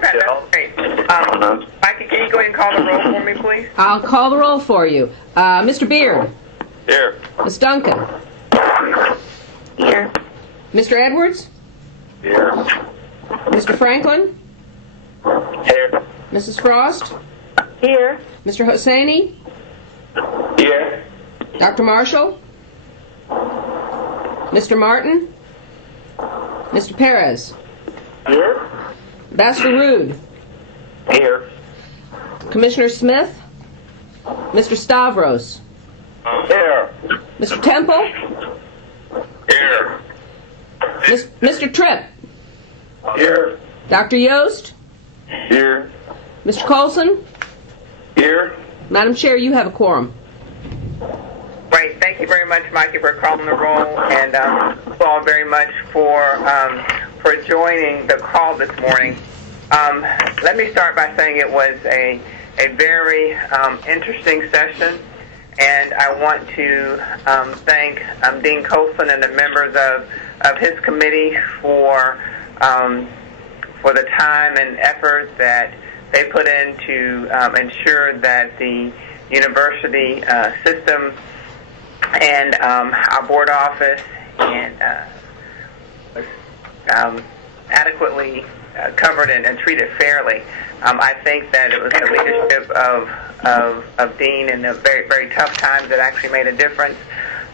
Pat, that's great. Mikey, can you go ahead and call the roll for me, please? I'll call the roll for you. Mr. Beard. Here. Ms. Duncan. Here. Mr. Edwards. Here. Mr. Franklin. Here. Mrs. Frost. Here. Mr. Hosseini. Here. Dr. Marshall. Mr. Martin. Mr. Perez. Here. Ambassador Rude. Here. Commissioner Smith. Mr. Stavros. Here. Mr. Temple. Here. Mr. Tripp. Here. Dr. Yost. Here. Mr. Colson. Here. Madam Chair, you have a quorum. Great. Thank you very much, Mikey, for calling the roll, and you all very much for joining the call this morning. Let me start by saying it was a very interesting session, and I want to thank Dean Colson and the members of his committee for the time and effort that they put in to ensure that the university system and our board office was adequately covered and treated fairly. I think that it was the leadership of Dean in the very, very tough times that actually made a difference.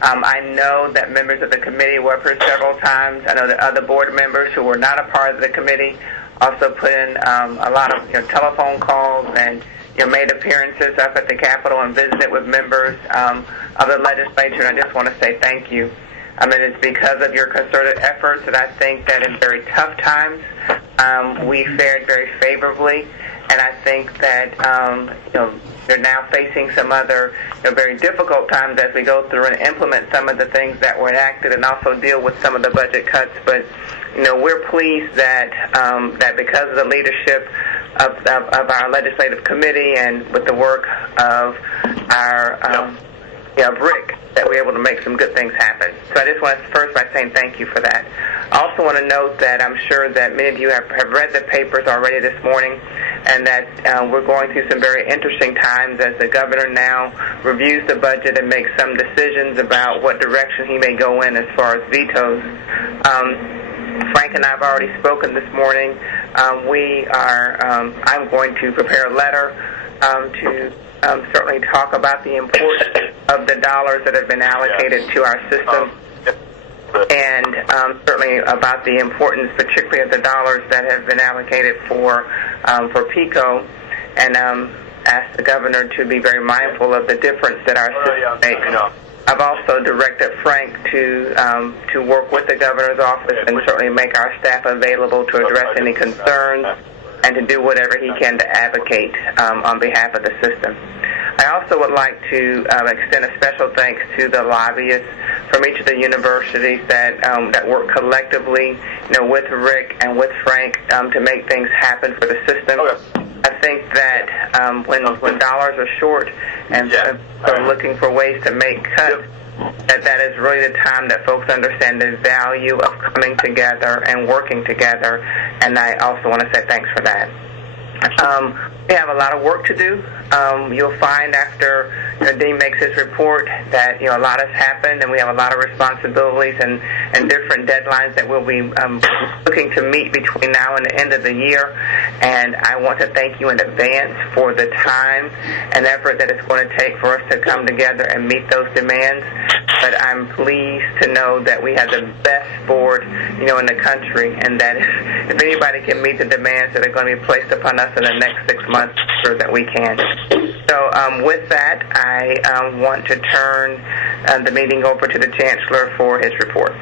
I know that members of the committee were up here several times. I know that other board members who were not a part of the committee also put in a lot of telephone calls and made appearances up at the Capitol and visited with members of the legislature. And I just want to say thank you. It's because of your concerted efforts that I think that in very tough times we fared very favorably. And I think that you're now facing some other very difficult times as we go through and implement some of the things that were enacted and also deal with some of the budget cuts. But we're pleased that that because of the leadership of our legislative committee and with the work of our Rick, that we're able to make some good things happen. So I just want to first by saying thank you for that. I also want to note that I'm sure that many of you have read the papers already this morning, and that we're going through some very interesting times as the governor now reviews the budget and makes some decisions about what direction he may go in as far as vetoes. Frank and I have already spoken this morning. I'm going to prepare a letter to certainly talk about the importance of the dollars that have been allocated to our system, and certainly about the importance, particularly of the dollars that have been allocated for PICO, and ask the governor to be very mindful of the difference that our system makes. I've also directed Frank to work with the governor's office and certainly make our staff available to address any concerns and to do whatever he can to advocate on behalf of the system. I also would like to extend a special thanks to the lobbyists from each of the universities that work collectively, with Rick and with Frank to make things happen for the system. I think that when dollars are short and are looking for ways to make cuts, that is really the time that folks understand the value of coming together and working together, and I also want to say thanks for that. We have a lot of work to do. You'll find after Dean makes his report that a lot has happened, and we have a lot of responsibilities and different deadlines that we'll be looking to meet between now and the end of the year. And I want to thank you in advance for the time and effort that it's going to take for us to come together and meet those demands. But I'm pleased to know that we have the best board, in the country, and that if anybody can meet the demands that are going to be placed upon us in the next 6 months, I'm sure that we can. So with that, I want to turn the meeting over to the Chancellor for his report.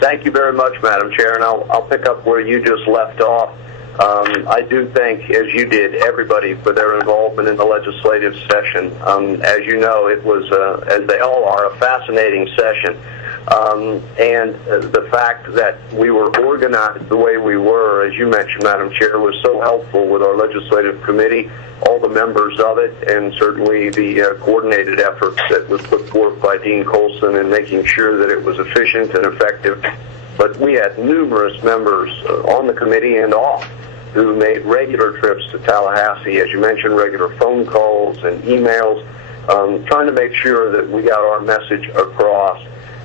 Thank you very much, Madam Chair, and I'll pick up where you just left off. I do thank, as you did, everybody for their involvement in the legislative session. As you know, it was, as they all are, a fascinating session. And the fact that we were organized the way we were, as you mentioned, Madam Chair, was so helpful with our legislative committee, all the members of it, and certainly the coordinated efforts that was put forth by Dean Colson in making sure that it was efficient and effective. But we had numerous members on the committee and off who made regular trips to Tallahassee, as you mentioned, regular phone calls and emails, trying to make sure that we got our message across.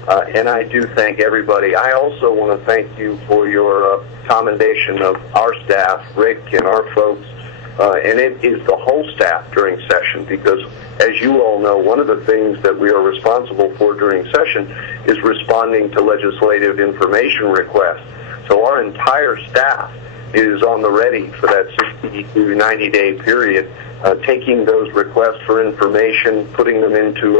And I do thank everybody. I also want to thank you for your commendation of our staff, Rick and our folks, and it is the whole staff during session, because as you all know, one of the things that we are responsible for during session is responding to legislative information requests. So our entire staff is on the ready for that 60 to 90-day period, taking those requests for information, putting them into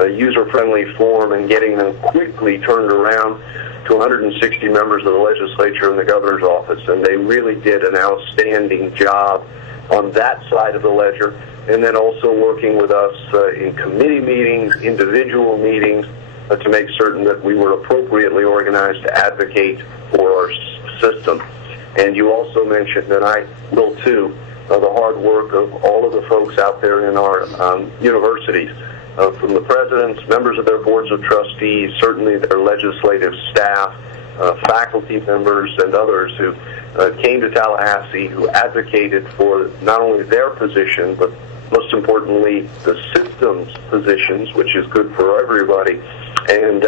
a user-friendly form, and getting them quickly turned around to 160 members of the legislature and the governor's office. And they really did an outstanding job on that side of the ledger, and then also working with us in committee meetings, individual meetings, to make certain that we were appropriately organized to advocate for our system. And you also mentioned, and I will too, the hard work of all of the folks out there in our universities, from the presidents, members of their boards of trustees, certainly their legislative staff, faculty members, and others who came to Tallahassee, who advocated for not only their position, but most importantly, the system's positions, which is good for everybody. And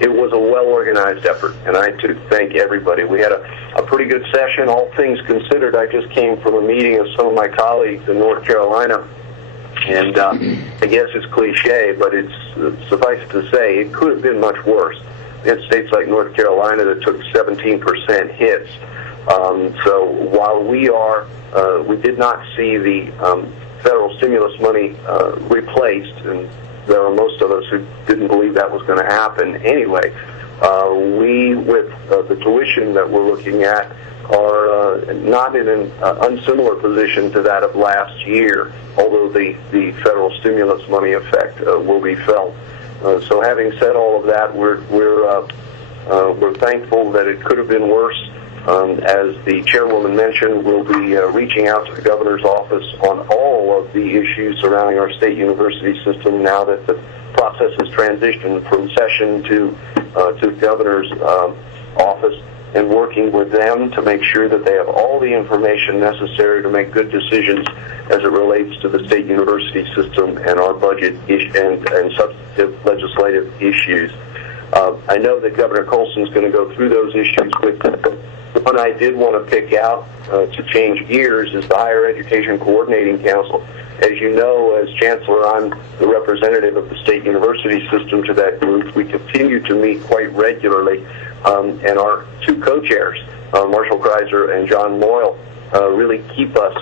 it was a well-organized effort, and I do thank everybody. We had a pretty good session, all things considered. I just came from a meeting of some of my colleagues in North Carolina, and I guess it's cliche, but it's suffice to say, it could have been much worse. In states like North Carolina that took 17% hits. So while we did not see the federal stimulus money replaced, and there are most of us who didn't believe that was going to happen anyway, we, with the tuition that we're looking at, are not in an unsimilar position to that of last year, although the federal stimulus money effect will be felt. So having said all of that, we're thankful that it could have been worse. As the chairwoman mentioned, we'll be reaching out to the governor's office on all of the issues surrounding our state university system now that the process has transitioned from session to the governor's office, and working with them to make sure that they have all the information necessary to make good decisions as it relates to the state university system and our budget and substantive legislative issues. I know that Governor Colson's going to go through those issues with them. One I did want to pick out to change gears is the Higher Education Coordinating Council. As you know, as Chancellor, I'm the representative of the state university system to that group. We continue to meet quite regularly, and our two co-chairs, Marshall Kreiser and John Moyle, really keep us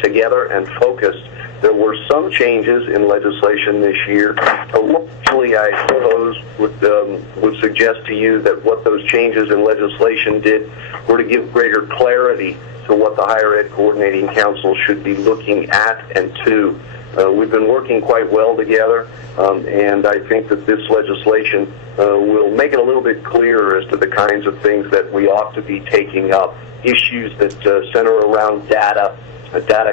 together and focused. There were some changes in legislation this year. Actually, I suppose would suggest to you that what those changes in legislation did were to give greater clarity to what the Higher Ed Coordinating Council should be looking at and to. We've been working quite well together, and I think that this legislation will make it a little bit clearer as to the kinds of things that we ought to be taking up, issues that center around data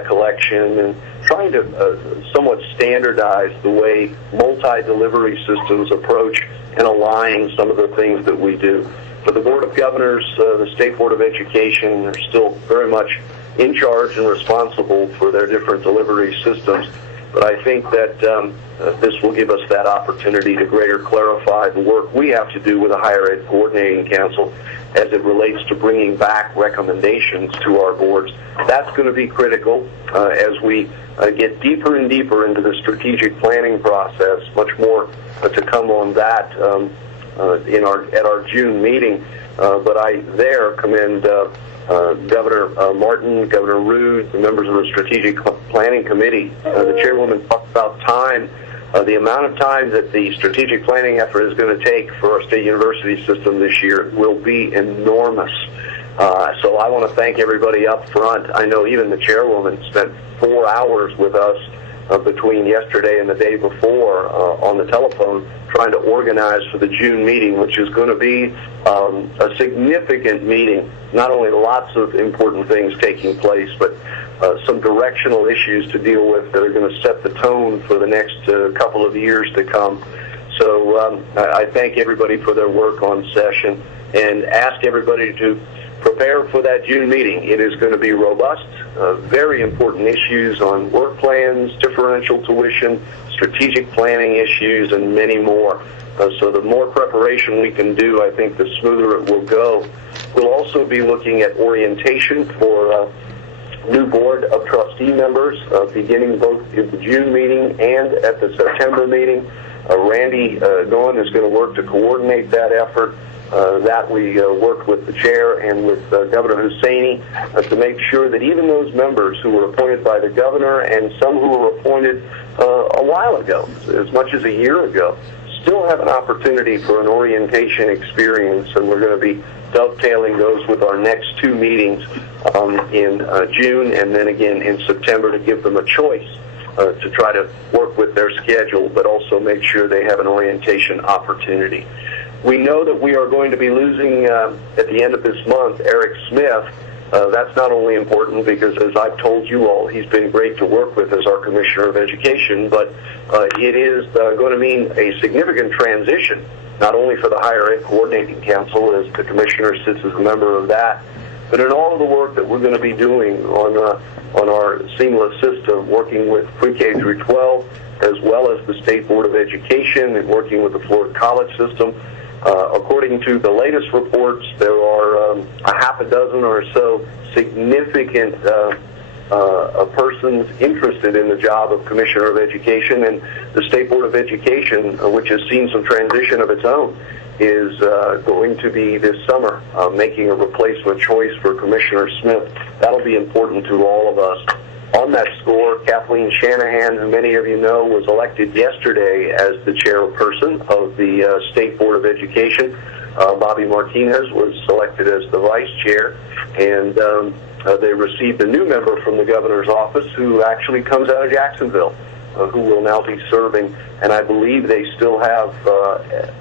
collection, and trying to somewhat standardize the way multi-delivery systems approach and align some of the things that we do. For the Board of Governors, the State Board of Education are still very much in charge and responsible for their different delivery systems. But I think that this will give us that opportunity to greater clarify the work we have to do with the Higher Ed Coordinating Council as it relates to bringing back recommendations to our boards. That's going to be critical as we get deeper and deeper into the strategic planning process. Much more to come on that at our June meeting. But I there commend Governor Martin, Governor Rood, the members of the Strategic Planning Committee. The chairwoman talked about time. The amount of time that the strategic planning effort is going to take for our state university system this year will be enormous. So I want to thank everybody up front. I know even the chairwoman spent 4 hours with us between yesterday and the day before on the telephone trying to organize for the June meeting, which is going to be a significant meeting. Not only lots of important things taking place, but some directional issues to deal with that are going to set the tone for the next couple of years to come. So I thank everybody for their work on session and ask everybody to prepare for that June meeting. It is going to be robust, very important issues on work plans, differential tuition, strategic planning issues, and many more. So the more preparation we can do, I think the smoother it will go. We'll also be looking at orientation for new board of trustee members, beginning both at the June meeting and at the September meeting. Randy Goen is going to work to coordinate that effort. That we worked with the chair and with Governor Husseini to make sure that even those members who were appointed by the governor and some who were appointed a while ago, as much as a year ago, still have an opportunity for an orientation experience, and we're going to be dovetailing those with our next two meetings in June and then again in September to give them a choice to try to work with their schedule, but also make sure they have an orientation opportunity. We know that we are going to be losing at the end of this month Eric Smith. That's not only important because, as I've told you all, he's been great to work with as our Commissioner of Education, but it is going to mean a significant transition, not only for the Higher Ed Coordinating Council, as the Commissioner sits as a member of that, but in all of the work that we're going to be doing on our seamless system, working with pre-K through 12, as well as the State Board of Education and working with the Florida College System. According to the latest reports, there are a half a dozen or so significant persons interested in the job of Commissioner of Education, and the State Board of Education, which has seen some transition of its own, is going to be this summer making a replacement choice for Commissioner Smith. That'll be important to all of us. On that score, Kathleen Shanahan, who many of you know, was elected yesterday as the chairperson of the State Board of Education. Bobby Martinez was selected as the vice chair, and they received a new member from the governor's office who actually comes out of Jacksonville, who will now be serving, and I believe they still have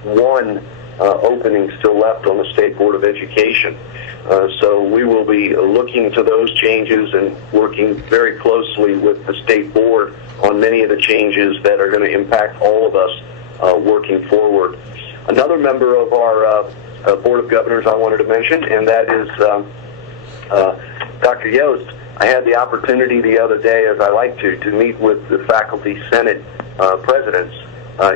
one opening still left on the State Board of Education. So we will be looking to those changes and working very closely with the State Board on many of the changes that are going to impact all of us working forward. Another member of our Board of Governors I wanted to mention, and that is Dr. Yost. I had the opportunity the other day, as I like to meet with the Faculty Senate presidents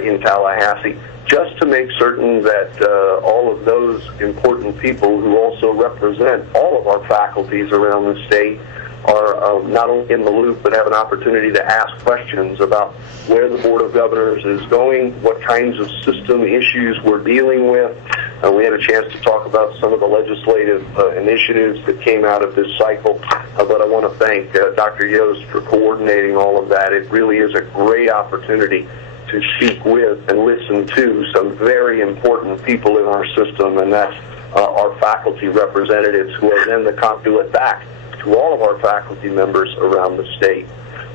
in Tallahassee, just to make certain that all of those important people who also represent all of our faculties around the state are not only in the loop, but have an opportunity to ask questions about where the Board of Governors is going, what kinds of system issues we're dealing with. We had a chance to talk about some of the legislative initiatives that came out of this cycle, but I want to thank Dr. Yost for coordinating all of that. It really is a great opportunity to speak with and listen to some very important people in our system, and that's our faculty representatives, who are then the conduit back to all of our faculty members around the state.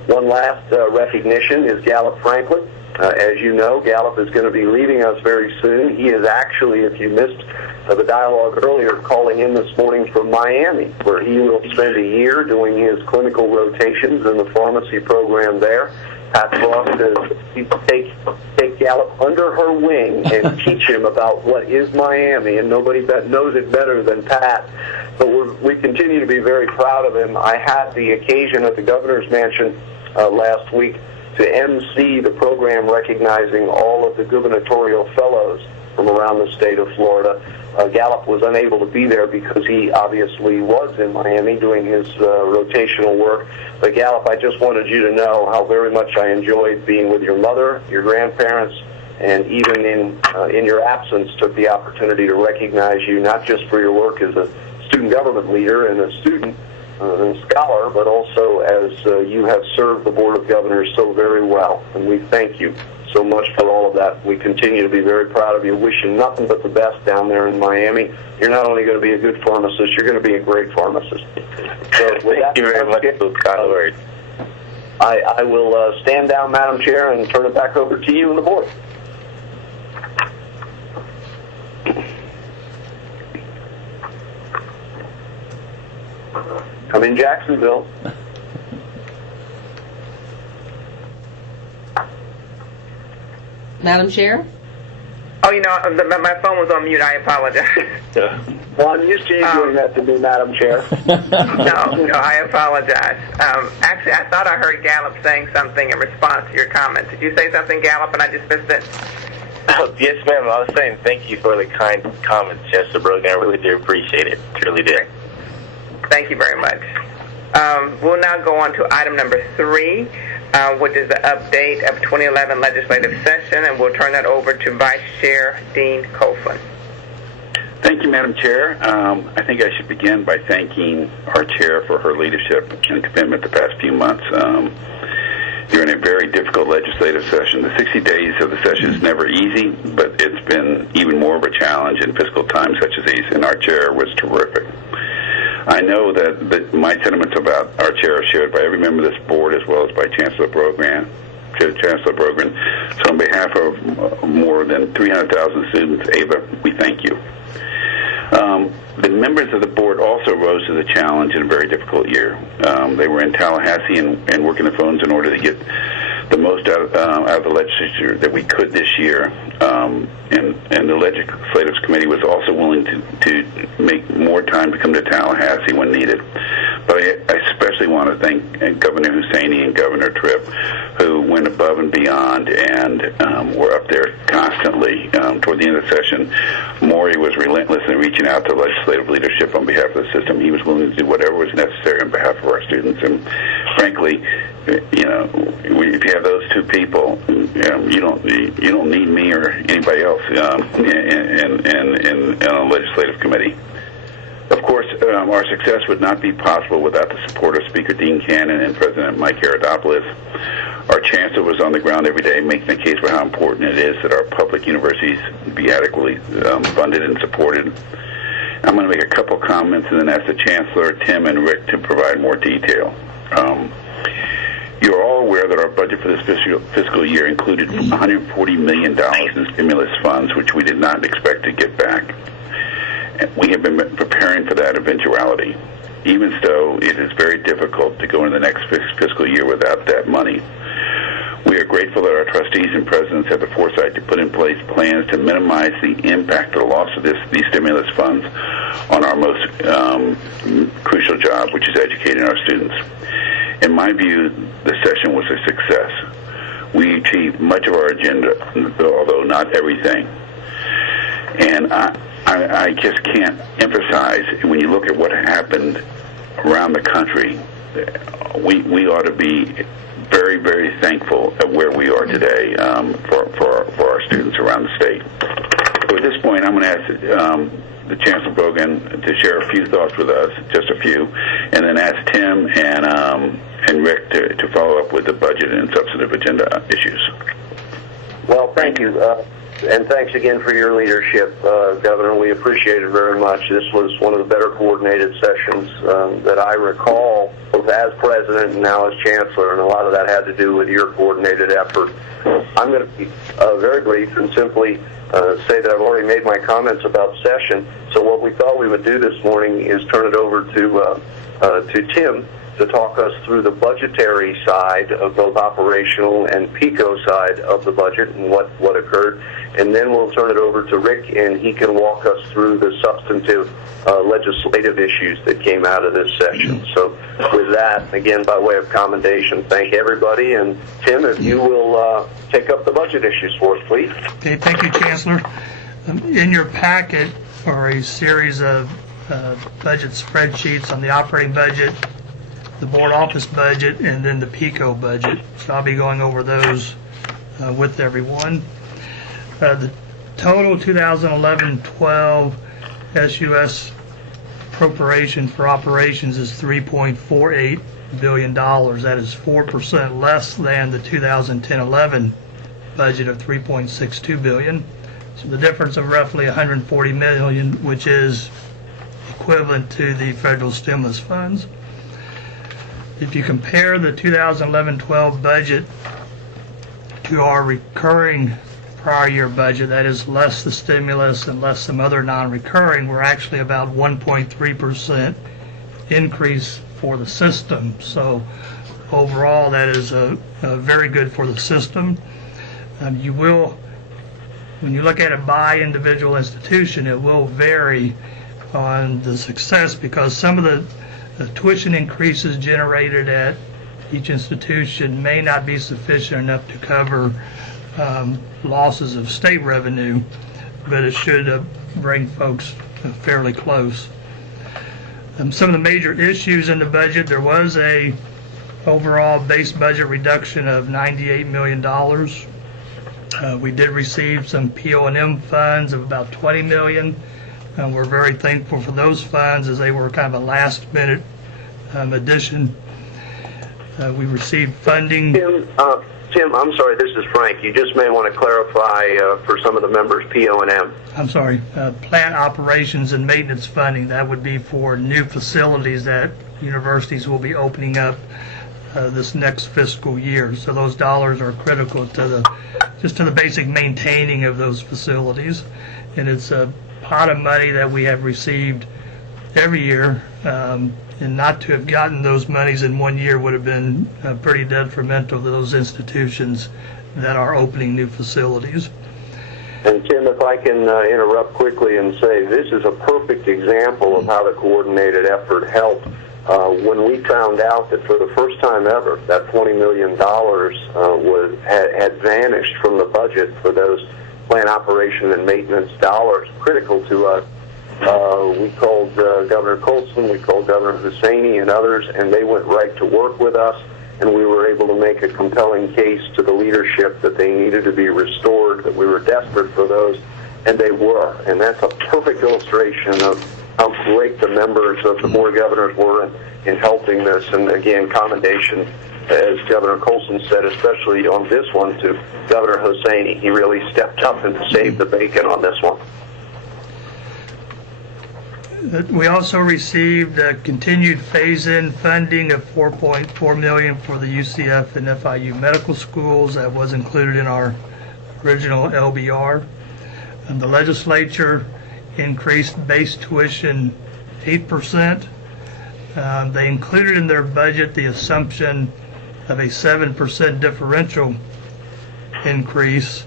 One last recognition is Gallup Franklin. As you know, Gallup is going to be leaving us very soon. He is actually, if you missed the dialogue earlier, calling in this morning from Miami, where he will spend a year doing his clinical rotations in the pharmacy program there. Pat Frost says take Gallup under her wing and teach him about what is Miami, and nobody knows it better than Pat. But we continue to be very proud of him. I had the occasion at the Governor's Mansion last week to MC the program recognizing all of the gubernatorial fellows from around the state of Florida. Gallup was unable to be there because he obviously was in Miami doing his rotational work. But Gallup, I just wanted you to know how very much I enjoyed being with your mother, your grandparents, and even in your absence took the opportunity to recognize you, not just for your work as a student government leader and a student and scholar, but also as you have served the Board of Governors so very well. And we thank you so much for all of that. We continue to be very proud of you. Wish you nothing but the best down there in Miami. You're not only going to be a good pharmacist, you're going to be a great pharmacist. So Thank you very much for those kind words. I will stand down, Madam Chair, and turn it back over to you and the board. I'm in Jacksonville. Madam Chair? Oh, my phone was on mute. I apologize. Well, I'm used to you doing that to me, Madam Chair. No, I apologize. Actually, I thought I heard Gallup saying something in response to your comments. Did you say something, Gallup, and I just missed it? Oh, yes, ma'am. I was saying thank you for the kind comments, Chancellor Brogan. I really do appreciate it. Truly did. Thank you very much. We'll now go on to item number 3, which is the update of 2011 legislative session, and we'll turn that over to Vice Chair Dean Colson. Thank you, Madam Chair. I think I should begin by thanking our chair for her leadership and commitment the past few months. During a very difficult legislative session, the 60 days of the session is never easy, but it's been even more of a challenge in fiscal times such as these, and our chair was terrific. I know that my sentiments about our chair are shared by every member of this board as well as by Chancellor Brogan. So on behalf of more than 300,000 students, Ava, we thank you. The members of the board also rose to the challenge in a very difficult year. They were in Tallahassee and working the phones in order to get the most out of the legislature that we could this year. And the Legislative Committee was also willing to make more time to come to Tallahassee when needed. But I especially want to thank Governor Hussaini and Governor Tripp, who went above and beyond and were up there constantly. Toward the end of the session, Maury was relentless in reaching out to legislative leadership on behalf of the system. He was willing to do whatever was necessary on behalf of our students. And frankly, if you have those two people, you don't need me or anybody else in a legislative committee. Of course, our success would not be possible without the support of Speaker Dean Cannon and President Mike Aradopoulos. Our chancellor was on the ground every day making the case for how important it is that our public universities be adequately funded and supported. I'm going to make a couple comments and then ask the Chancellor, Tim, and Rick to provide more detail. You're all aware that our budget for this fiscal year included $140 million in stimulus funds, which we did not expect to get back. We have been preparing for that eventuality. Even so, it is very difficult to go into the next fiscal year without that money. We are grateful that our trustees and presidents have the foresight to put in place plans to minimize the impact of the loss of these stimulus funds on our most crucial job, which is educating our students. In my view, the session was a success. We achieved much of our agenda, although not everything. And I just can't emphasize, when you look at what happened around the country, we ought to be very, very thankful at where we are today for our students around the state. So at this point, I'm going to ask the Chancellor Brogan to share a few thoughts with us, just a few, and then ask Tim and Rick to follow up with the budget and substantive agenda issues. Well, thank you. And thanks again for your leadership, Governor. We appreciate it very much. This was one of the better coordinated sessions that I recall, both as president and now as chancellor, and a lot of that had to do with your coordinated effort. I'm going to be very brief and simply say that I've already made my comments about session. So what we thought we would do this morning is turn it over to Tim to talk us through the budgetary side of both operational and PICO side of the budget and what occurred. And then we'll turn it over to Rick, and he can walk us through the substantive legislative issues that came out of this session. So with that, again, by way of commendation, thank everybody. And Tim, if you will take up the budget issues for us, please. Okay, thank you, Chancellor. In your packet are a series of budget spreadsheets on the operating budget, the board office budget, and then the PICO budget. So I'll be going over those with everyone. The total 2011-12 SUS appropriation for operations is $3.48 billion. That is 4% less than the 2010-11 budget of $3.62 billion. So the difference of roughly $140 million, which is equivalent to the federal stimulus funds. If you compare the 2011-12 budget to our recurring prior year budget, that is less the stimulus and less some other non-recurring, we're actually about 1.3% increase for the system. So overall, that is very good for the system. You will when you look at it by individual institution, it will vary on the success because some of the tuition increases generated at each institution may not be sufficient enough to cover losses of state revenue, but it should bring folks fairly close. Some of the major issues in the budget, there was a overall base budget reduction of $98 million. We did receive some PO&M funds of about $20 million. We're very thankful for those funds as they were kind of a last-minute addition. We received funding. Tim, I'm sorry, this is Frank. You just may want to clarify for some of the members PO&M. I'm sorry, plant operations and maintenance funding. That would be for new facilities that universities will be opening up this next fiscal year. So those dollars are critical to the basic maintaining of those facilities. And it's a pot of money that we have received every year. And not to have gotten those monies in one year would have been pretty detrimental to those institutions that are opening new facilities. And Tim, if I can interrupt quickly and say this is a perfect example of how the coordinated effort helped. When we found out that for the first time ever that $20 million had vanished from the budget for those plant operation and maintenance dollars critical to us, we called Governor Colson, we called Governor Hussaini and others, and they went right to work with us, and we were able to make a compelling case to the leadership that they needed to be restored, that we were desperate for those, and they were. And that's a perfect illustration of how great the members of the Board of Governors were in helping this. And again, commendation, as Governor Colson said, especially on this one, to Governor Hussaini. He really stepped up and saved the bacon on this one. We also received continued phase-in funding of $4.4 million for the UCF and FIU medical schools. That was included in our original LBR. And the legislature increased base tuition 8%. They included in their budget the assumption of a 7% differential increase.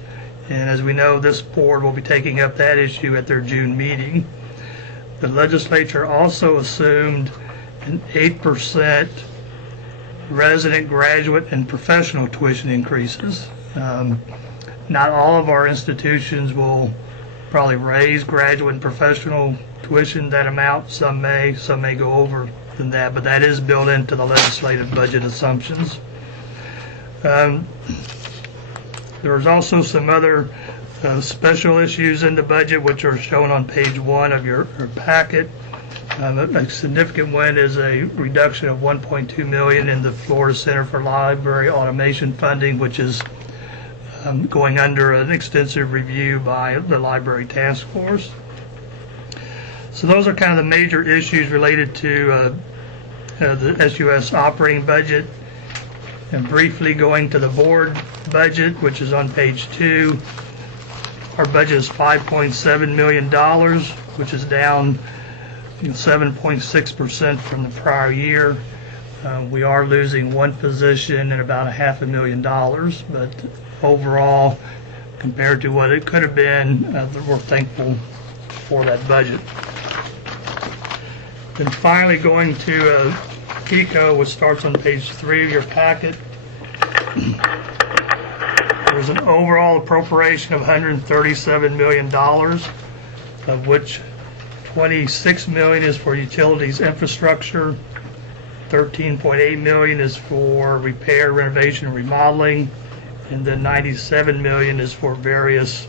And as we know, this board will be taking up that issue at their June meeting. The legislature also assumed an 8% resident, graduate, and professional tuition increases. Not all of our institutions will probably raise graduate and professional tuition that amount. Some may go over than that, but that is built into the legislative budget assumptions. There was also some other special issues in the budget, which are shown on page 1 of your packet. A significant one is a reduction of $1.2 million in the Florida Center for Library Automation funding, which is going under an extensive review by the Library Task Force. So those are kind of the major issues related to the SUS operating budget. And briefly going to the board budget, which is on page 2. Our budget is $5.7 million, which is down 7.6% from the prior year. We are losing one position and about $500,000, but overall, compared to what it could have been, we're thankful for that budget. Then finally going to PICO, which starts on page 3 of your packet. There's an overall appropriation of $137 million, of which $26 million is for utilities infrastructure, $13.8 million is for repair, renovation, and remodeling, and then $97 million is for various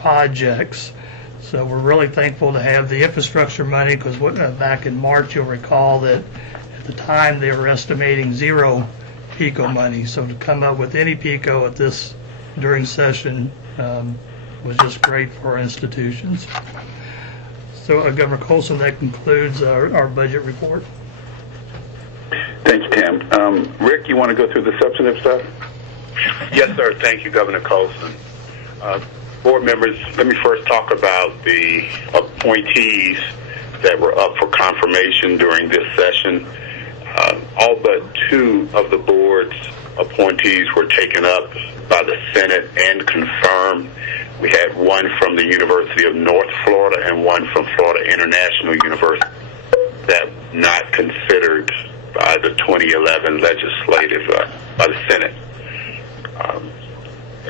projects. So we're really thankful to have the infrastructure money, because back in March you'll recall that at the time they were estimating zero PICO money. So to come up with any PICO at this during session was just great for our institutions. So Governor Colson, that concludes our budget report. Thanks, Tim. Rick, you want to go through the substantive stuff? Yes, sir. Thank you, Governor Colson. Board members, let me first talk about the appointees that were up for confirmation during this session. All but 2 of the boards appointees were taken up by the Senate and confirmed. We had one from the University of North Florida and one from Florida International University that not considered by the 2011 legislative, by the Senate.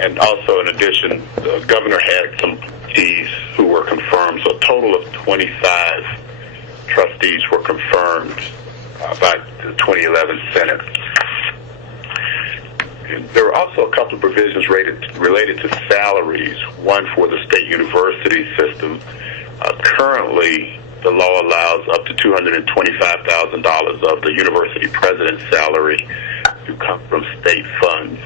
And also, in addition, the governor had some trustees who were confirmed, so a total of 25 trustees were confirmed by the 2011 Senate. And there were also a couple of provisions related to salaries, one for the state university system. Currently, the law allows up to $225,000 of the university president's salary to come from state funds.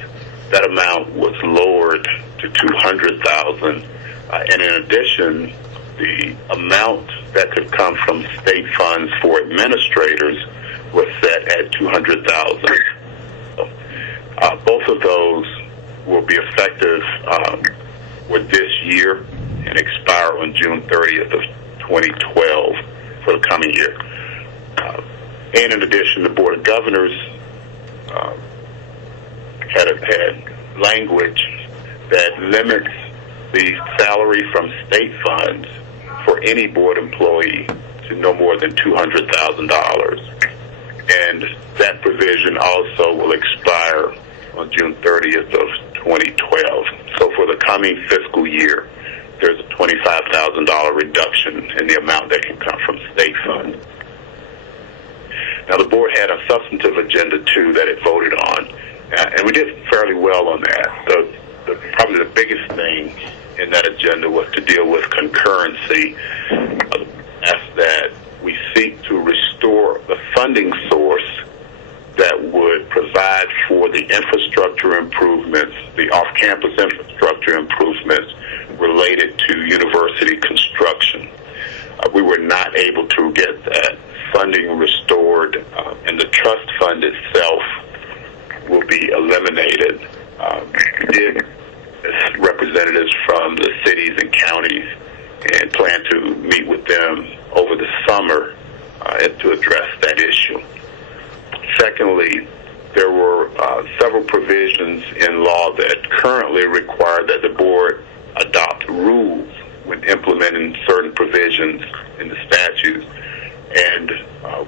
That amount was lowered to $200,000, and in addition, the amount that could come from state funds for administrators was set at $200,000. Both of those will be effective with this year and expire on June 30th of 2012 for the coming year. And in addition, the Board of Governors had language that limits the salary from state funds for any board employee to no more than $200,000. And that provision also will expire on June 30th of 2012. So for the coming fiscal year, there's a $25,000 reduction in the amount that can come from state funds. Now, the board had a substantive agenda, too, that it voted on, and we did fairly well on that. Probably the biggest thing in that agenda was to deal with concurrency, as that we seek to restore the funding source that would provide for the infrastructure improvements, the off-campus infrastructure improvements related to university construction. We were not able to get that funding restored, and the trust fund itself will be eliminated. We did representatives from the cities and counties and plan to meet with them over the summer to address that issue. Secondly, there were several provisions in law that currently require that the board adopt rules when implementing certain provisions in the statutes. And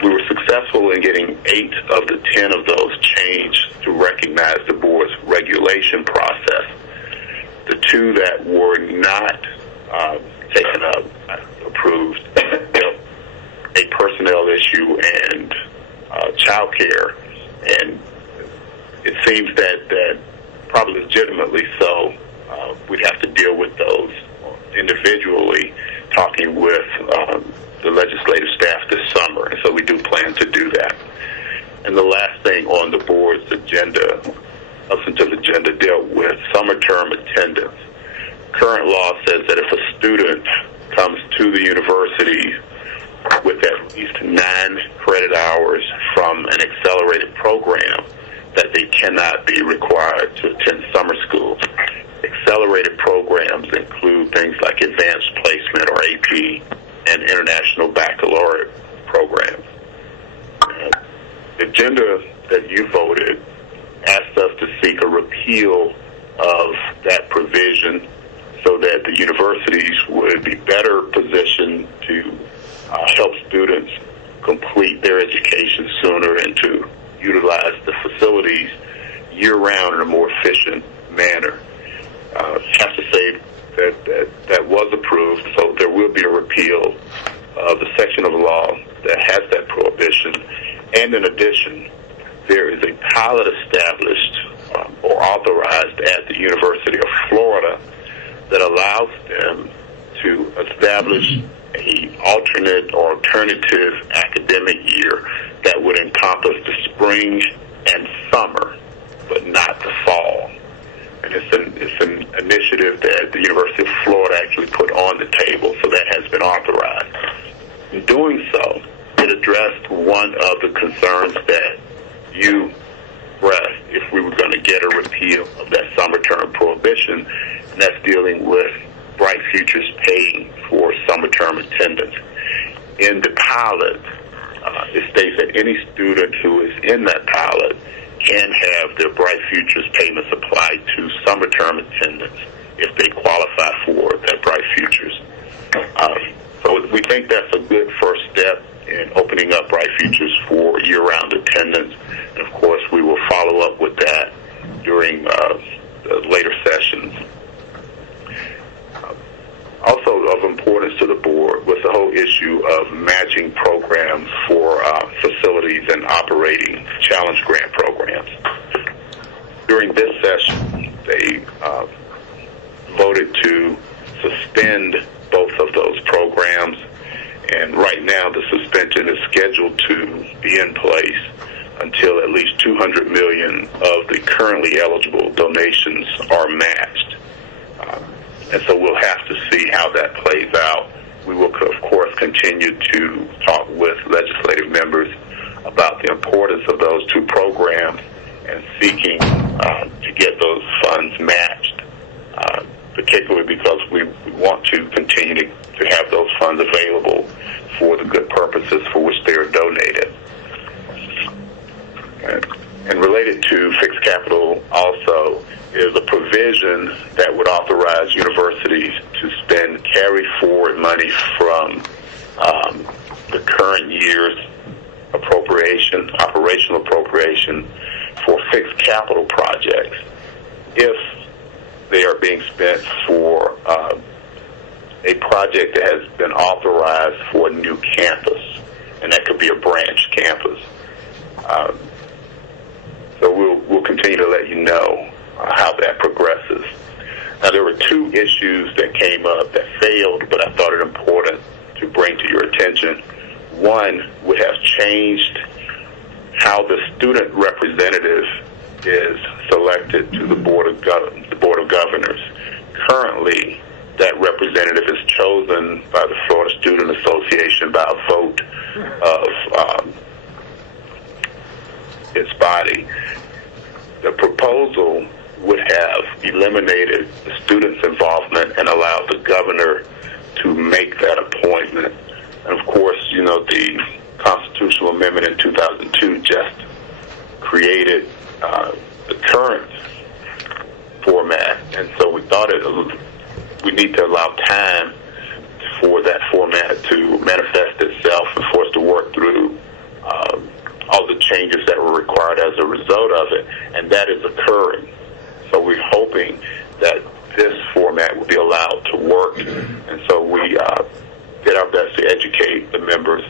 we were successful in getting 8 of the 10 of those changed to recognize the board's regulation process. The 2 that were not taken up, approved, a personnel issue and child care. And it seems that probably legitimately so, we'd have to deal with those individually, talking with the legislative staff this summer, and so we do plan to do that. And the last thing on the board's agenda, substantive agenda, dealt with summer term attendance. Current law says that if a student comes to the university with at least 9 credit hours from an accelerated program, that they cannot be required to attend summer school. Accelerated programs include things like advanced placement, or AP, and international baccalaureate programs. The agenda that you voted asked us to seek a repeal of that provision so that the universities would be better positioned to help students complete their education sooner and to utilize the facilities year-round in a more efficient manner. I have to say that was approved, so there will be a repeal of the section of the law that has that prohibition. And in addition, there is a pilot established or authorized at the University of Florida that allows them to establish an alternate or alternative academic year that would encompass the spring and summer, but not the fall. And it's an initiative that the University of Florida actually put on the table, so that has been authorized. In doing so, it addressed one of the concerns that you expressed if we were going to get a repeal of that summer term prohibition, and that's dealing with Bright Futures paying for summer term attendance. In the pilot, it states that any student who is in that pilot can have their Bright Futures payments applied to summer term attendants if they qualify for that Bright Futures. So we think that's a good first step in opening up Bright Futures for year-round attendance. And, of course, we will follow up with that during the later sessions. Also of importance to the board was the whole issue of matching programs for facilities and operating challenge grant programs. During this session, they voted to suspend both of those programs, and right now the suspension is scheduled to be in place until at least $200 million of the currently eligible donations are matched. And so we'll have to see how that plays out. We will, of course, continue to talk with legislative members about the importance of those two programs and seeking to get those funds matched, particularly because we want to continue to have those funds available for the good purposes for which they are donated. And related to fixed capital also is a provision that would authorize universities to spend carry-forward money from the current year's operational appropriation for fixed capital projects if they are being spent for a project that has been authorized for a new campus, and that could be a branch campus. So we'll continue to let you know how that progresses. Now, there were two issues that came up that failed, but I thought it important to bring to your attention. One would have changed how the student representative is selected to the Board of Governors. Currently, that representative is chosen by the Florida Student Association by a vote of its body. The proposal would have eliminated the students' involvement and allowed the governor to make that appointment. And of course, the constitutional amendment in 2002 just created the current format, and so we thought we need to allow time for that format to manifest itself and for us to work through all the changes that were required as a result of it, and that is occurring. So we're hoping that this format will be allowed to work, and so we did our best to educate the members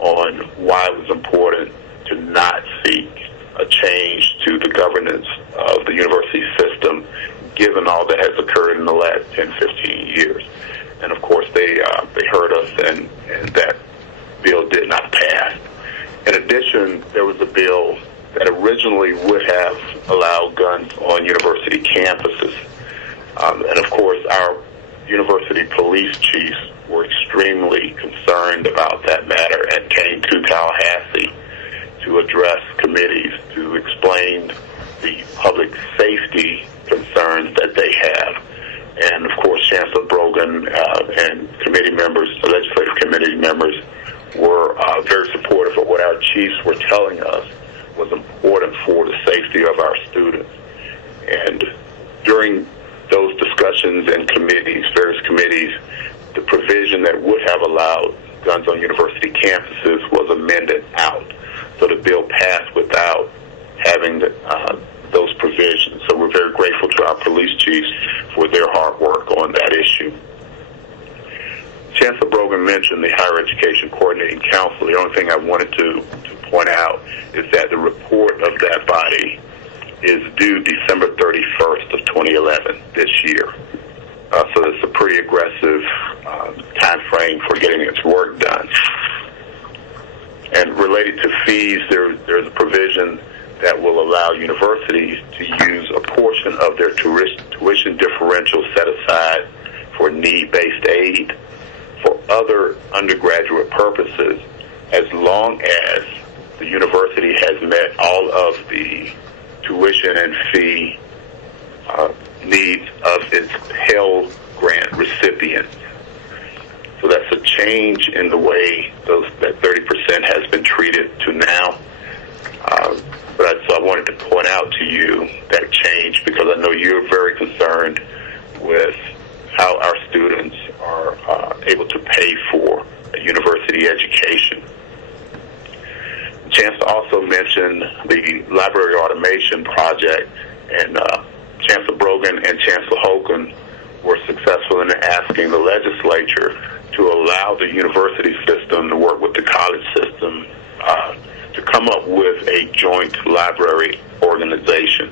on why it was important to not seek a change to the governance of the university system, given all that has occurred in the last 10, 15 years. And of course, they heard us, and that bill did not pass. In addition, there was a bill that originally would have allowed guns on university campuses. And of course, our university police chiefs were extremely concerned about that matter and came to Tallahassee to address committees to explain the public safety concerns that they have. And of course, Chancellor Brogan and committee members, the legislative committee members, were very supportive of what our chiefs were telling us was important for the safety of our students. And during those discussions and committees, various committees, the provision that would have allowed guns on university campuses was amended out. So the bill passed without having those provisions. So we're very grateful to our police chiefs for their hard work on that issue. Chancellor Brogan mentioned the Higher Education Coordinating Council. The only thing I wanted to point out is that the report of that body is due December 31st of 2011, this year. So it's a pretty aggressive time frame for getting its work done. And related to fees, there's a provision that will allow universities to use a portion of their tuition differential set aside for need-based aid for other undergraduate purposes, as long as the university has met all of the tuition and fee needs of its Pell Grant recipients. So that's a change in the way that 30% has been treated to now. So I wanted wanted to point out to you that change, because I know you're very concerned with how our students are able to pay for a university education. Chancellor also mentioned the library automation project, and Chancellor Brogan and Chancellor Holcomb were successful in asking the legislature to allow the university system to work with the college system to come up with a joint library organization.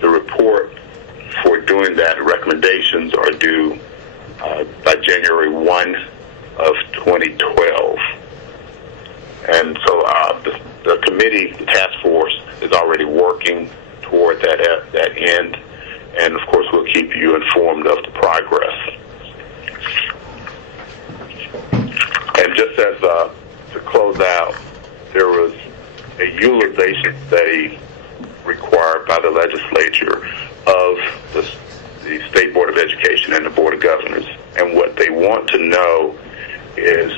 The report for doing that, recommendations are due by January 1 of 2012. And so the committee, the task force, is already working toward that end. And, of course, we'll keep you informed of the progress. And just as to close out, there was a utilization study required by the legislature of the State Board of Education and the Board of Governors. And what they want to know is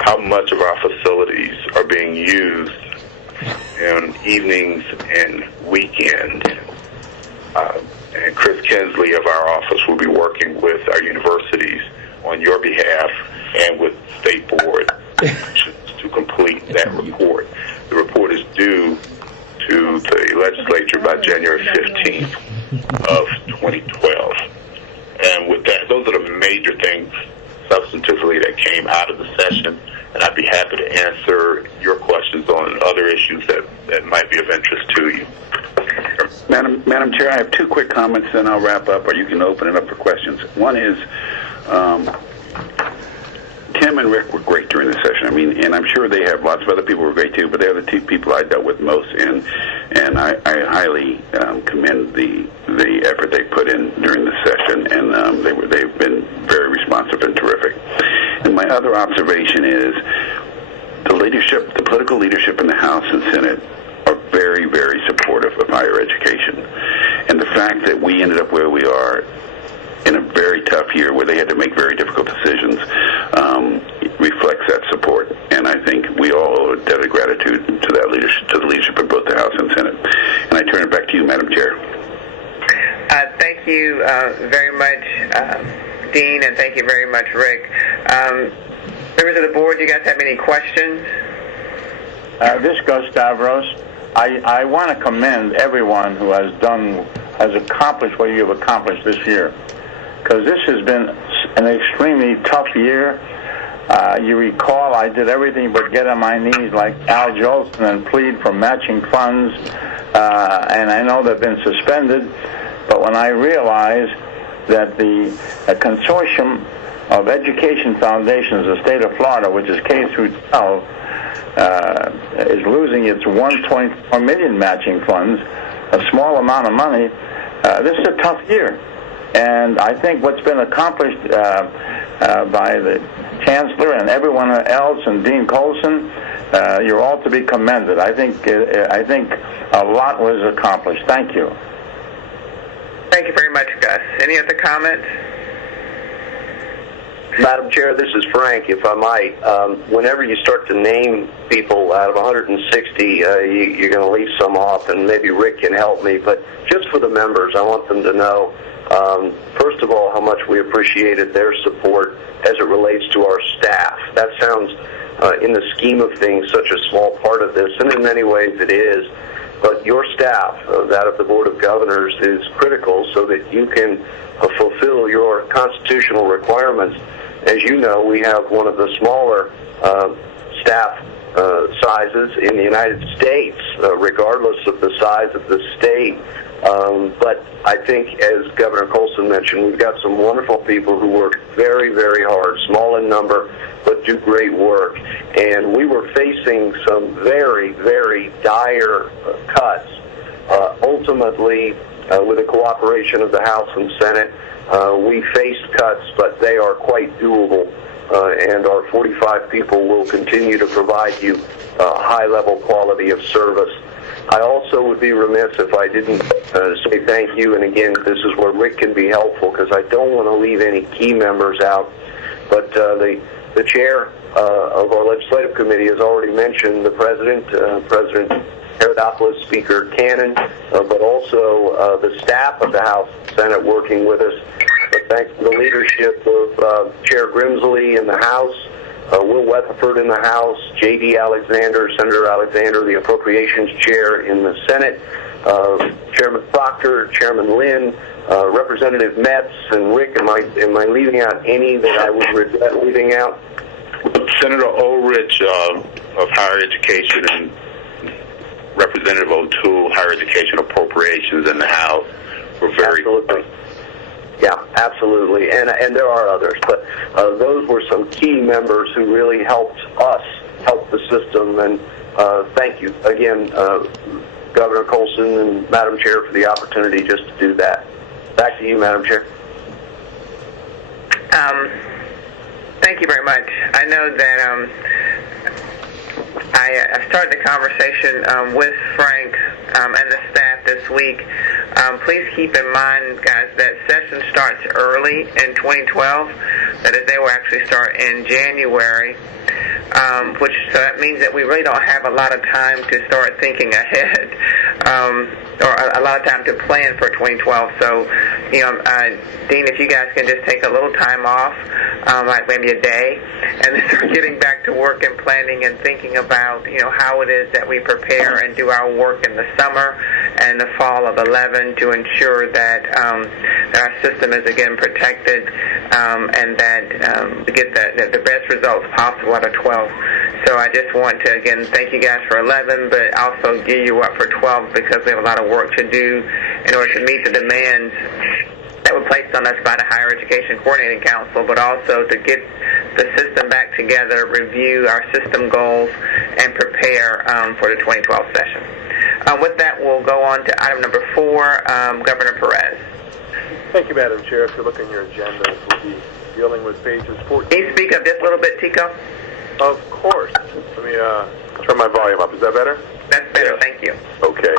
how much of our facilities are being used in evenings and weekends. And Chris Kinsley of our office will be working with our universities on your behalf and with the State Board to complete that report. The report is due to the legislature by January 15th of 2012. And with that, those are the major things substantively that came out of the session, and I'd be happy to answer your questions on other issues that might be of interest to you. Madam Chair, I have two quick comments, then I'll wrap up, or you can open it up for questions. One is, Tim and Rick were great during the session. I mean, and I'm sure they have lots of other people who were great too, but they're the two people I dealt with most, and I highly commend the effort they put in during the session, and they've been very responsive and terrific. And my other observation is the political leadership in the House and Senate are very, very supportive of higher education. And the fact that we ended up where we are in a very tough year where they had to make very difficult decisions reflects that support. And I think we all owe a debt of gratitude to that leadership, to the leadership of both the House and Senate. And I turn it back to you, Madam Chair. Thank you very much, Dean, and thank you very much, Rick. Members of the board, do you guys have any questions? This is Gus Stavros. I want to commend everyone who has accomplished what you have accomplished this year, because this has been an extremely tough year. You recall I did everything but get on my knees like Al Jolson and plead for matching funds, and I know they've been suspended, but when I realized that the consortium of education foundations of the state of Florida, which is K through 12, is losing its $1.4 million matching funds, a small amount of money. This is a tough year, and I think what's been accomplished by the Chancellor and everyone else and Dean Colson, you're all to be commended. I think a lot was accomplished. Thank you. Thank you very much, Gus. Any other comments? Madam Chair, this is Frank, if I might. Whenever you start to name people out of 160, you're going to leave some off, and maybe Rick can help me. But just for the members, I want them to know, first of all, how much we appreciated their support as it relates to our staff. That sounds, in the scheme of things, such a small part of this, and in many ways it is. But your staff, that of the Board of Governors, is critical so that you can fulfill your constitutional requirements. As you know, we have one of the smaller staff sizes in the United States, regardless of the size of the state. But I think, as Governor Colson mentioned, we've got some wonderful people who work very, very hard, small in number, but do great work. And we were facing some very, very dire cuts. Ultimately, with the cooperation of the House and Senate, we faced cuts, but they are quite doable, and our 45 people will continue to provide you high-level quality of service. I also would be remiss if I didn't say thank you, and again, this is where Rick can be helpful, because I don't want to leave any key members out, but the chair of our legislative committee has already mentioned the president, President Herodopolis, Speaker Cannon, but also the staff of the House and Senate working with us. But thanks to the leadership of Chair Grimsley in the House, Will Weatherford in the House, J.D. Alexander, Senator Alexander, the Appropriations Chair in the Senate, Chairman Proctor, Chairman Lynn, Representative Metz, and Rick. Am I leaving out any that I would regret leaving out? Senator Ulrich of Higher Education and Representative O'Toole, Higher Education Appropriations in the House, were very Absolutely. Yeah, absolutely, and there are others, but those were some key members who really helped us help the system, and thank you again, Governor Colson and Madam Chair, for the opportunity just to do that. Back to you, Madam Chair. Thank you very much. I know that I started the conversation with Frank and the staff this week. Please keep in mind, guys, that session starts early in 2012. That is, they will actually start in January, so that means that we really don't have a lot of time to start thinking ahead, or a lot of time to plan for 2012. So, Dean, if you guys can just take a little time off, like maybe a day, and then start getting back to work and planning and thinking about, how it is that we prepare and do our work in the summer and the fall of 11 to ensure that our system is again protected and that we get the best results possible out of 12. So I just want to again thank you guys for 11, but also gear you up for 12 because we have a lot of work to do in order to meet the demands that were placed on us by the Higher Education Coordinating Council, but also to get the system back together, review our system goals, and prepare for the 2012 session. With that, we'll go on to item number 4, Governor Perez. Thank you, Madam Chair. If you look in your agenda, we'll be dealing with pages 14. Can you speak up just a little bit, Tico? Of course. Let me turn my volume up. Is that better? That's better, thank you. Okay.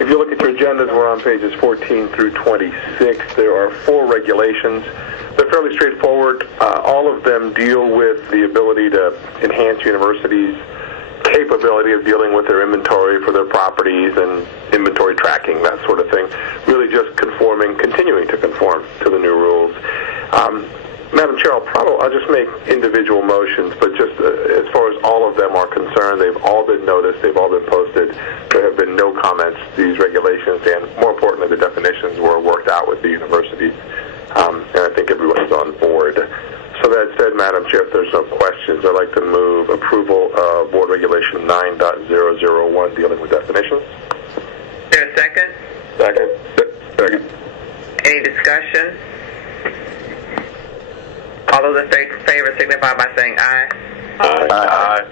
If you look at your agendas, we're on pages 14 through 26. There are 4 regulations. They're fairly straightforward. All of them deal with the ability to enhance universities' capability of dealing with their inventory for their properties and inventory tracking, that sort of thing. Really just continuing to conform to the new rules. Madam Chair, I'll just make individual motions, but just as far as all of them are concerned, they've all been noticed, they've all been posted. There have been no comments. These regulations and, more importantly, the definitions were worked out with the universities, and I think everyone's on board. So that said, Madam Chair, if there's no questions, I'd like to move approval of Board Regulation 9.001 dealing with definitions. Is there a second? Second. Any discussion? All those in favor signify by saying aye. Aye.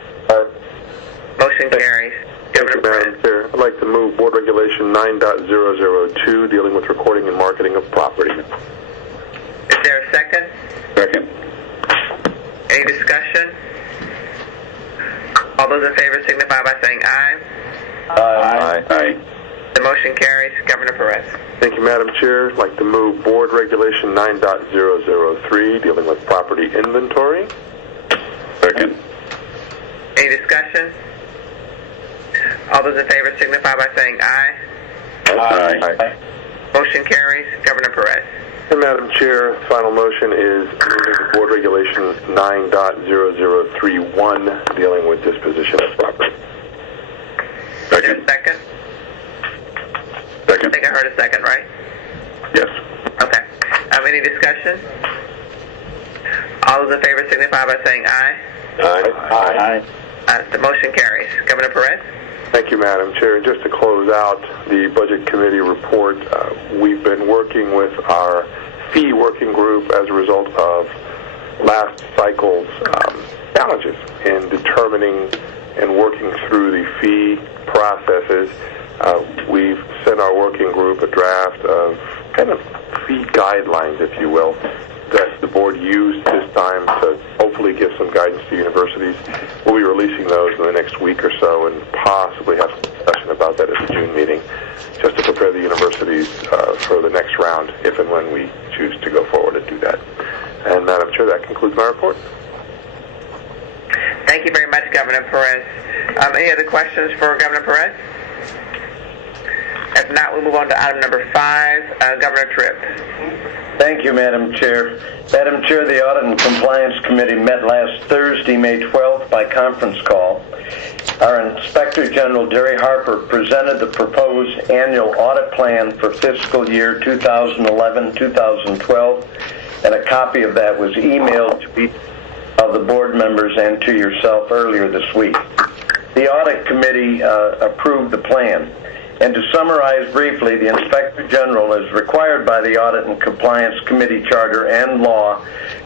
Motion carries. Governor Madam Perez. Chair, I'd like to move Board Regulation 9.002 dealing with recording and marketing of property. Is there a second? Second. Any discussion? All those in favor signify by saying aye. Aye. The motion carries. Governor Perez. Thank you, Madam Chair. I'd like to move Board Regulation 9.003 dealing with property inventory. Second. Any discussion? All those in favor signify by saying aye. Aye. Motion carries. Governor Perez. And Madam Chair, final motion is moving Board Regulation 9.0031 dealing with disposition of property. Is there a second? I Second. think I heard a second, right? Yes. Okay. Any discussion? All those in favor signify by saying aye. Aye. The motion carries. Governor Perez? Thank you, Madam Chair. And just to close out the Budget Committee report, we've been working with our fee working group as a result of last cycle's challenges in determining and working through the fee processes. We've sent our working group a draft of kind of fee guidelines, if you will, that the board used this time to hopefully give some guidance to universities. We'll be releasing those in the next week or so and possibly have some discussion about that at the June meeting, just to prepare the universities for the next round, if and when we choose to go forward and do that. And Madam Chair, that concludes my report. Thank you very much, Governor Perez. Any other questions for Governor Perez? If not, we'll move on to item number 5, Governor Tripp. Thank you, Madam Chair. Madam Chair, the Audit and Compliance Committee met last Thursday, May 12th, by conference call. Our Inspector General, Derry Harper, presented the proposed annual audit plan for fiscal year 2011-2012, and a copy of that was emailed to each of the board members and to yourself earlier this week. The Audit Committee approved the plan. And to summarize briefly, the Inspector General is required by the Audit and Compliance Committee Charter and law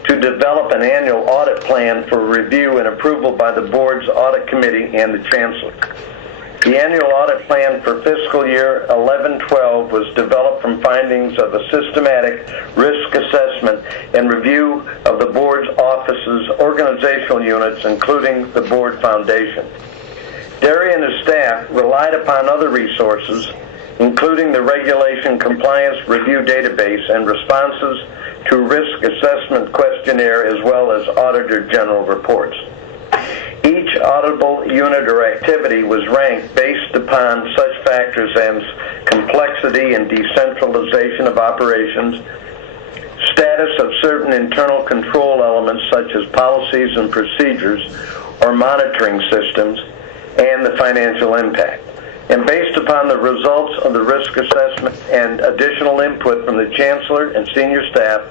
to develop an annual audit plan for review and approval by the Board's Audit Committee and the Chancellor. The annual audit plan for fiscal year 11-12 was developed from findings of a systematic risk assessment and review of the Board's office's organizational units, including the Board Foundation. Derry and his staff relied upon other resources, including the Regulation Compliance Review Database and responses to risk assessment questionnaire, as well as Auditor General reports. Each auditable unit or activity was ranked based upon such factors as complexity and decentralization of operations, status of certain internal control elements such as policies and procedures or monitoring systems, and the financial impact. And based upon the results of the risk assessment and additional input from the Chancellor and senior staff,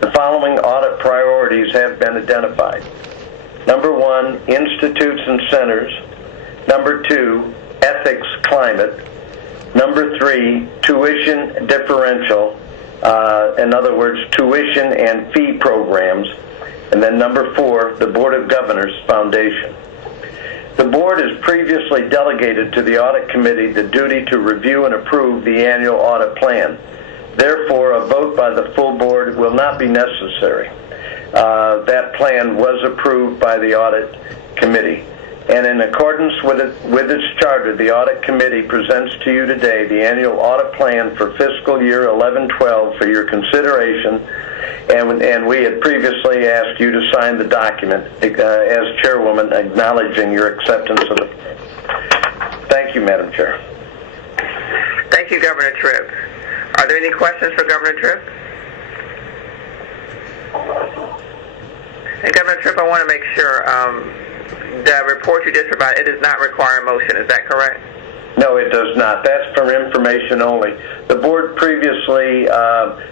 the following audit priorities have been identified. Number 1, institutes and centers. Number 2, ethics climate. Number 3, tuition differential. In other words, tuition and fee programs. And then number 4, the Board of Governors Foundation. The Board has previously delegated to the Audit Committee the duty to review and approve the annual audit plan. Therefore, a vote by the full Board will not be necessary. That plan was approved by the Audit Committee. And in accordance with its charter, the Audit Committee presents to you today the annual audit plan for fiscal year 11-12 for your consideration. And we had previously asked you to sign the document as Chairwoman, acknowledging your acceptance of it. Thank you, Madam Chair. Thank you, Governor Tripp. Are there any questions for Governor Tripp? And Governor Tripp, I want to make sure the report you just provided, it does not require a motion. Is that correct? No, it does not. That's for information only. The Board previously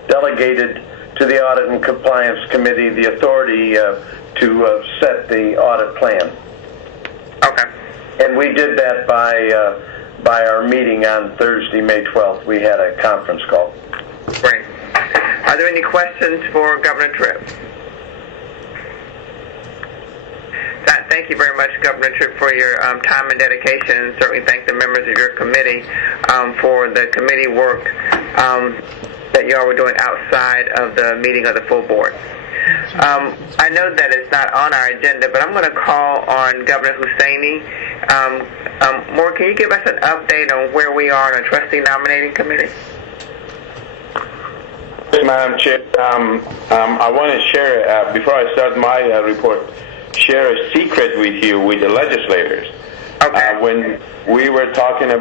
delegated to the Audit and Compliance Committee the authority to set the audit plan. Okay. And we did that by our meeting on Thursday, May 12th. We had a conference call. Great. Are there any questions for Governor Tripp? Thank you very much, Governor Tripp, for your time and dedication, and certainly thank the members of your committee for the committee work that you all were doing outside of the meeting of the full Board. I know that it's not on our agenda, but I'm going to call on Governor Hussaini. Moore, can you give us an update on where we are on a trustee nominating committee? Madam Chair, I want to share, before I start my report, share a secret with you, with the legislators. Okay. When we were talking to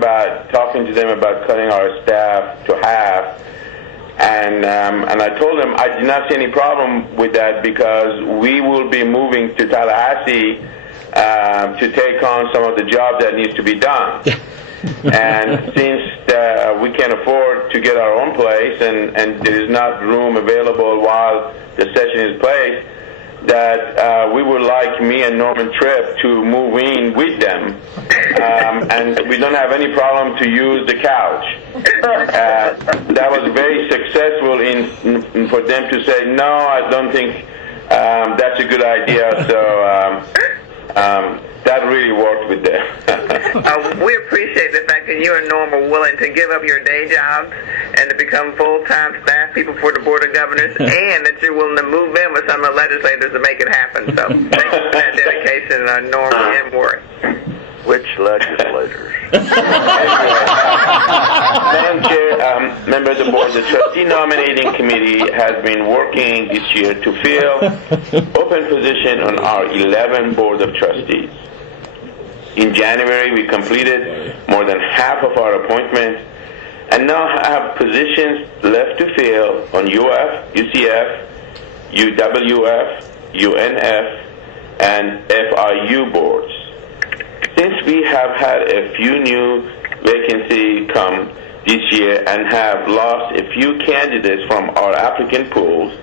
them about cutting our staff to half, and I told them I did not see any problem with that because we will be moving to Tallahassee to take on some of the job that needs to be done. And since we can't afford to get our own place and there is not room available while the session is placed, that we would like me and Norman Tripp to move in with them, and we don't have any problem to use the couch. That was very successful in for them to say, no, I don't think that's a good idea, so that really worked with them. We appreciate the fact that you and Norm are willing to give up your day jobs and to become full-time staff people for the Board of Governors, and that you're willing to move in with some of the legislators to make it happen. So thank you for that dedication, Norm and Moore. Which legislators? Madam Chair, member of the board, the trustee nominating committee has been working this year to fill open position on our 11 board of trustees. In January, we completed more than half of our appointments and now have positions left to fill on UF, UCF, UWF, UNF, and FIU boards. Since we have had a few new vacancies come this year and have lost a few candidates from our applicant pools,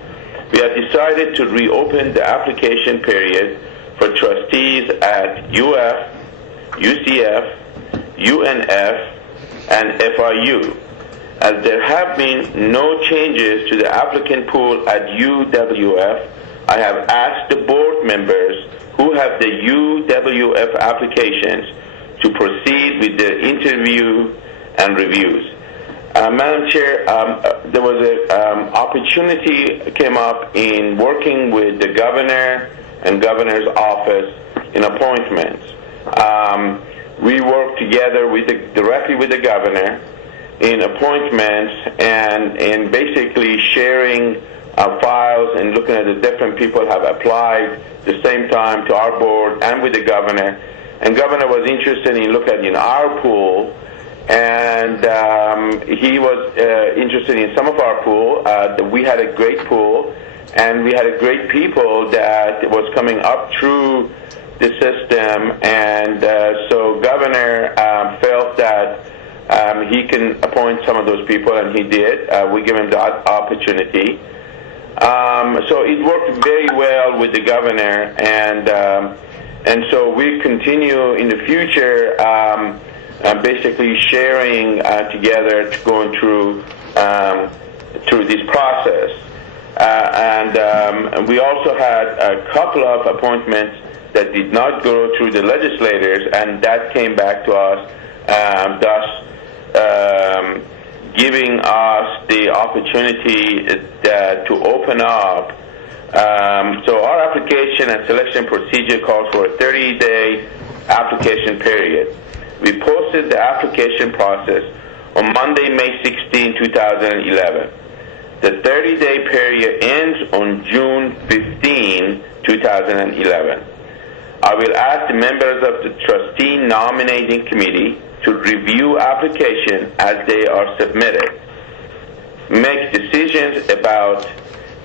we have decided to reopen the application period for trustees at UF, UCF, UNF, and FIU. As there have been no changes to the applicant pool at UWF, I have asked the board members who have the UWF applications to proceed with their interview and reviews. Madam Chair, there was an opportunity came up in working with the governor and governor's office in appointments. We worked together directly with the governor in appointments and basically sharing files and looking at the different people have applied the same time to our board and with the governor. And governor was interested in looking at our pool, and he was interested in some of our pool. We had a great pool, and we had a great people that was coming up through the system, and so governor felt that he can appoint some of those people, and he did. We gave him the opportunity. So it worked very well with the governor, and so we continue in the future basically sharing together, going through this process. And we also had a couple of appointments that did not go through the legislators, and that came back to us, thus giving us the opportunity to open up. So our application and selection procedure calls for a 30-day application period. We posted the application process on Monday, May 16, 2011. The 30-day period ends on June 15, 2011. I will ask the members of the trustee nominating committee to review applications as they are submitted, make decisions about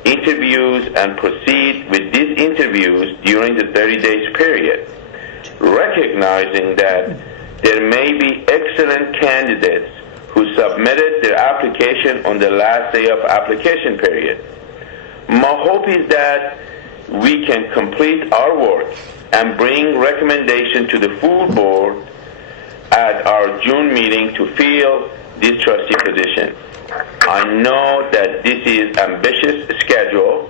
interviews, and proceed with these interviews during the 30 days period, recognizing that there may be excellent candidates who submitted their application on the last day of application period. My hope is that we can complete our work and bring recommendation to the full board at our June meeting to fill this trustee position. I know that this is ambitious schedule,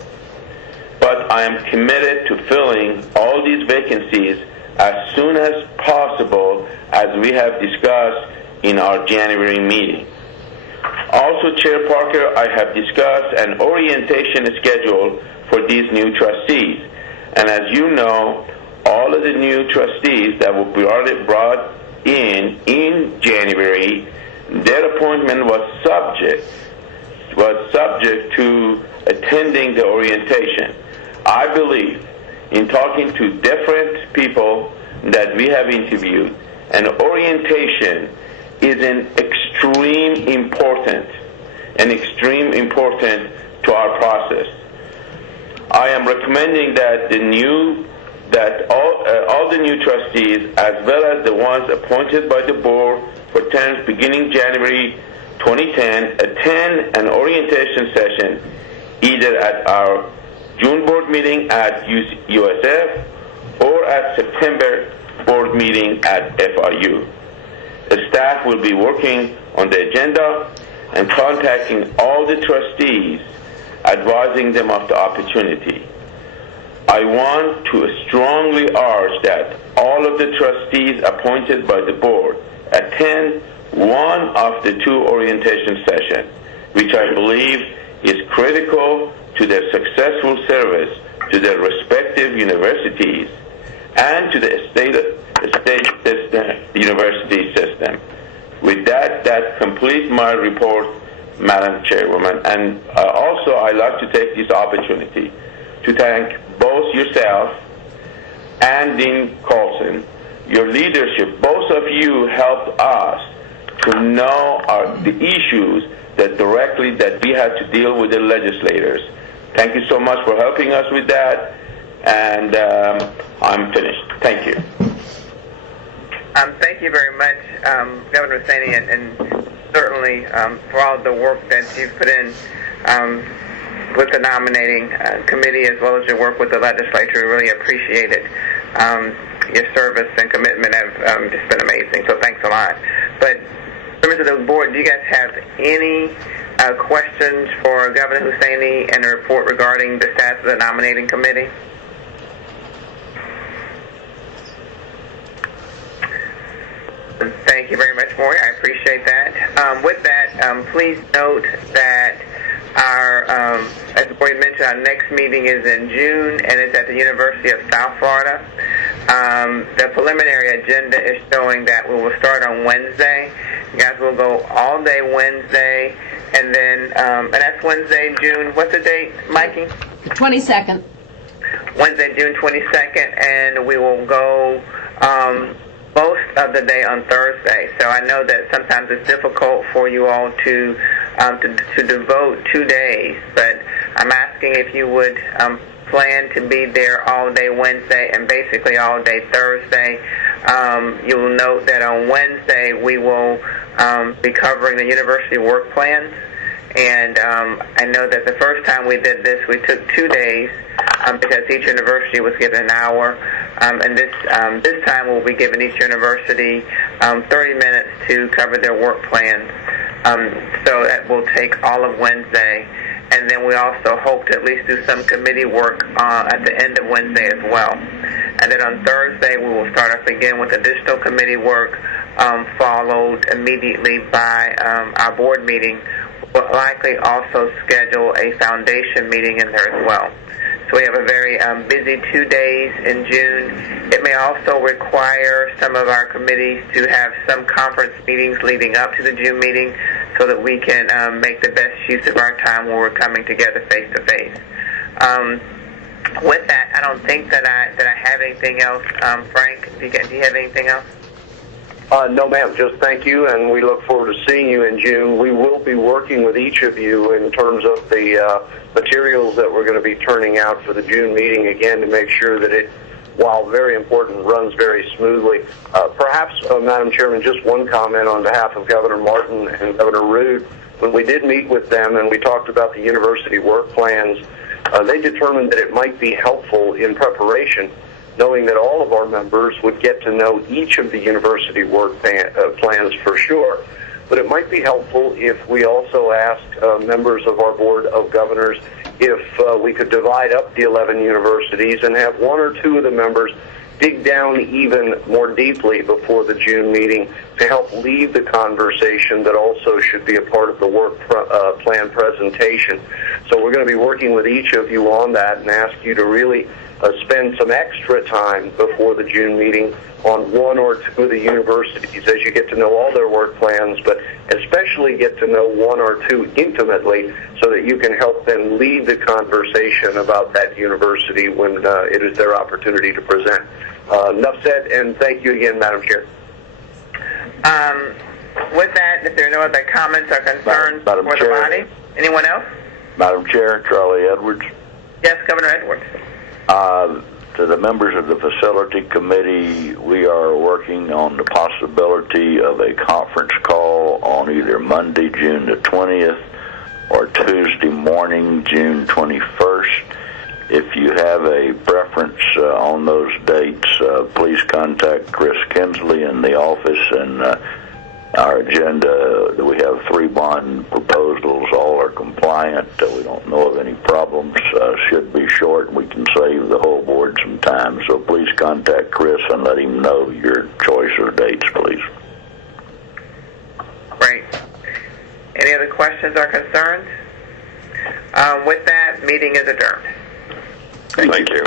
but I am committed to filling all these vacancies as soon as possible, as we have discussed in our January meeting. Also, Chair Parker, I have discussed an orientation schedule for these new trustees. And as you know, all of the new trustees that will be brought in January, their appointment was subject to attending the orientation. I believe, in talking to different people that we have interviewed, an orientation is an extreme important to our process. I am recommending that all the new trustees, as well as the ones appointed by the board for terms beginning January 2010, attend an orientation session either at our June board meeting at USF or at September board meeting at FIU. The staff will be working on the agenda and contacting all the trustees, advising them of the opportunity. I want to strongly urge that all of the trustees appointed by the board attend one of the two orientation sessions, which I believe is critical to their successful service to their respective universities and to the state university system. With that completes my report, Madam Chairwoman. And also, I'd like to take this opportunity to thank both yourself and Dean Colson. Your leadership, both of you helped us to know the issues that we had to deal with the legislators. Thank you so much for helping us with that, and I'm finished. Thank you. Thank you very much, Governor Hussaini, and certainly for all the work that you've put in with the nominating committee as well as your work with the legislature. We really appreciate it. Your service and commitment have just been amazing, so thanks a lot. But members of the board, do you guys have any questions for Governor Hussaini and a report regarding the status of the nominating committee? Thank you very much, Maury. I appreciate that. With that, please note that our, as Maury mentioned, our next meeting is in June, and it's at the University of South Florida. The preliminary agenda is showing that we will start on Wednesday. You guys will go all day Wednesday, and then, and that's Wednesday, June, what's the date, Mikey? 22nd. Wednesday, June 22nd, and we will go most of the day on Thursday. So I know that sometimes it's difficult for you all to devote 2 days, but I'm asking if you would plan to be there all day Wednesday and basically all day Thursday. You will note that on Wednesday we will be covering the university work plans, and I know that the first time we did this we took 2 days because each university was given an hour, and this time we'll be giving each university 30 minutes to cover their work plans. So that will take all of Wednesday. And then we also hope to at least do some committee work at the end of Wednesday as well. And then on Thursday, we will start up again with additional committee work, followed immediately by our board meeting. We'll likely also schedule a foundation meeting in there as well. So we have a very busy 2 days in June. It may also require some of our committees to have some conference meetings leading up to the June meeting so that we can make the best use of our time when we're coming together face to face. With that, I don't think that I have anything else. Frank, do you have anything else? No, ma'am. Just thank you, and we look forward to seeing you in June. We will be working with each of you in terms of the materials that we're going to be turning out for the June meeting, again, to make sure that it, while very important, runs very smoothly. Perhaps, Madam Chairman, just one comment on behalf of Governor Martin and Governor Rood. When we did meet with them and we talked about the university work plans, they determined that it might be helpful in preparation, knowing that all of our members would get to know each of the university work plans for sure. But it might be helpful if we also asked members of our Board of Governors if we could divide up the 11 universities and have one or two of the members dig down even more deeply before the June meeting to help lead the conversation that also should be a part of the work plan presentation. So we're going to be working with each of you on that and ask you to really spend some extra time before the June meeting on one or two of the universities as you get to know all their work plans, but especially get to know one or two intimately so that you can help them lead the conversation about that university when it is their opportunity to present. Enough said, and thank you again, Madam Chair. With that, if there are no other comments or concerns for the body, anyone else? Madam Chair, Charlie Edwards. Yes, Governor Edwards. To the members of the facility committee, we are working on the possibility of a conference call on either Monday, June the 20th, or Tuesday morning, June 21st. If you have a preference on those dates, please contact Chris Kinsley in the office, and our agenda, we have 3 bond proposals. All are compliant. We don't know of any problems. Should be short. We can save the whole board some time. So please contact Chris and let him know your choice of dates, please. Great. Any other questions or concerns? With that, meeting is adjourned. Thank you.